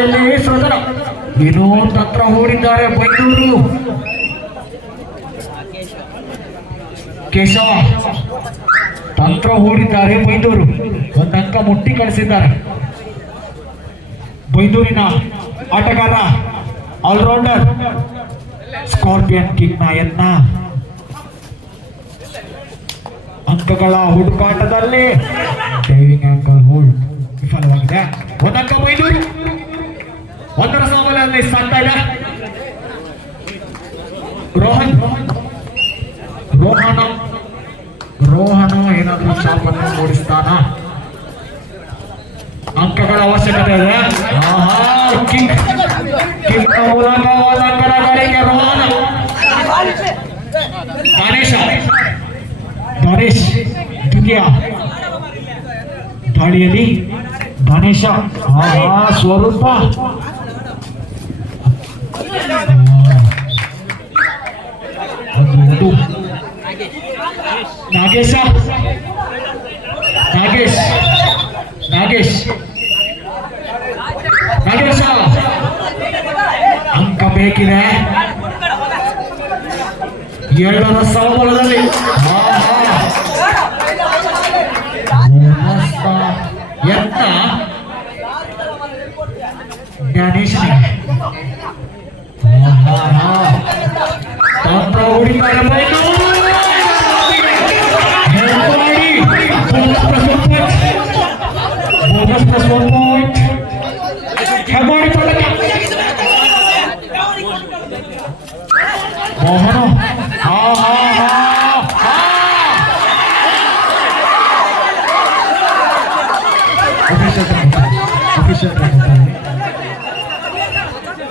ದಾಳಿಯಲ್ಲಿ ಸೋದರ ವಿನೋದ್ ತಂತ್ರ ಹೂಡಿದ್ದಾರೆ ಬೈದೂರು. ಕೇಶವ ತಂತ್ರ ಹೂಡಿದ್ದಾರೆ ಬೈದೂರು. ಒಂದು ಅಂಕ ಮುಟ್ಟಿ ಕಳಿಸಿದ್ದಾರೆ. ಬೈದೂರಿನ ಆಟಗಾರ ಆಲ್ರೌಂಡರ್ ಸ್ಕಾರ್ಪಿಯನ್ ಕಿಂಗ್ನ ಯತ್ನ. ಅಂಕಗಳ ಹುಡುಕಾಟದಲ್ಲಿ ಡೈವಿಂಗ್ ಆಂಕಲ್ ಹೋಲ್ಡ್ ವಿಫಲವಾಗಿದೆ. ಒಂದಂಕ ಬೈದೂರು. ಒಂದರ ಸಾಮನಲ್ಲಿ ಸಾಕ್ತಾ ಇದೆ. ರೋಹನ ಏನಾದ್ರೂ ಚಾಪನ್ನು ಮೂಡಿಸ್ತಾನ. ಅಂಕಗಳ ಅವಶ್ಯಕತೆ ಇದೆ. ಮೂಲಕ ಒಂದಂಕದ ಗಳಿಗೆ ರೋಹನ. ಗಣೇಶ್ ದ್ವಿತೀಯ ದಾಳಿಯಲ್ಲಿ ಗಣೇಶ ಸ್ವರೂಪ ನಾಗೇಶ ಅಂಕ ಬೇಕಿದೆ. ಎರಡರ ಸಮಬಲದಲ್ಲಿ ಯತ್ನ ಜ್ಞಾನೇಶನಿಗೆ ತಂತ್ರ ಹೊಡಿತಾರೆ. ಮೋಹನ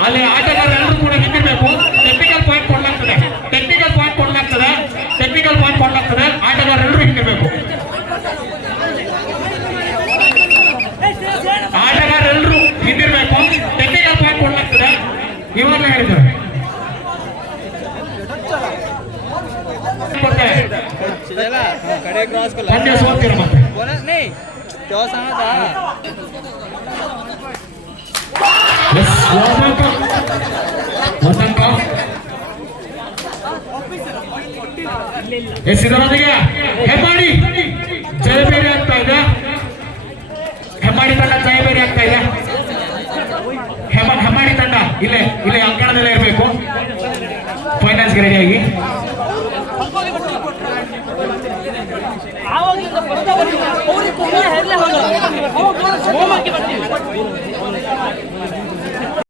ಅಲ್ಲಿ ಆಟಗಾರರೆಲ್ಲರೂ ಕೂಡ ನಿಂತಿರಬೇಕು. ಟೆಕ್ನಿಕಲ್ ಪಾಯಿಂಟ್ ಕೊಡಲಾಗ್ತದೆ. ಆಟಗಾರರೆಲ್ಲರೂ ಹಿಂದಿರಬೇಕು. ಟೆಕ್ನಿಕಲ್ ಪಾಯಿಂಟ್ ಕೊಡಲಾಗ್ತದೆ. ಇವಾಗಲೇ ಹೇಳಿದ್ದಾರೆ. ಪಂದ್ಯ ಸೋತಿರ ಮತ್ತೆ ಇದರೊಂದಿಗೆ ಹೆಮ್ಮಾಡಿ ಜಯಬೇರಿ ಆಗ್ತಾ ಇದೆ. ಹೆಮ್ಮಾಡಿ ತಂಡ ಜಯಬೇರಿ ಆಗ್ತಾ ಇದೆ. ಹೆಮ್ಮಾಡಿ ತಂಡ ಇಲ್ಲೇ ಅಂಕಣದಲ್ಲೇ ಇರಬೇಕು. ಫೈನಾನ್ಸ್ಗೆ ರೆಡಿಯಾಗಿ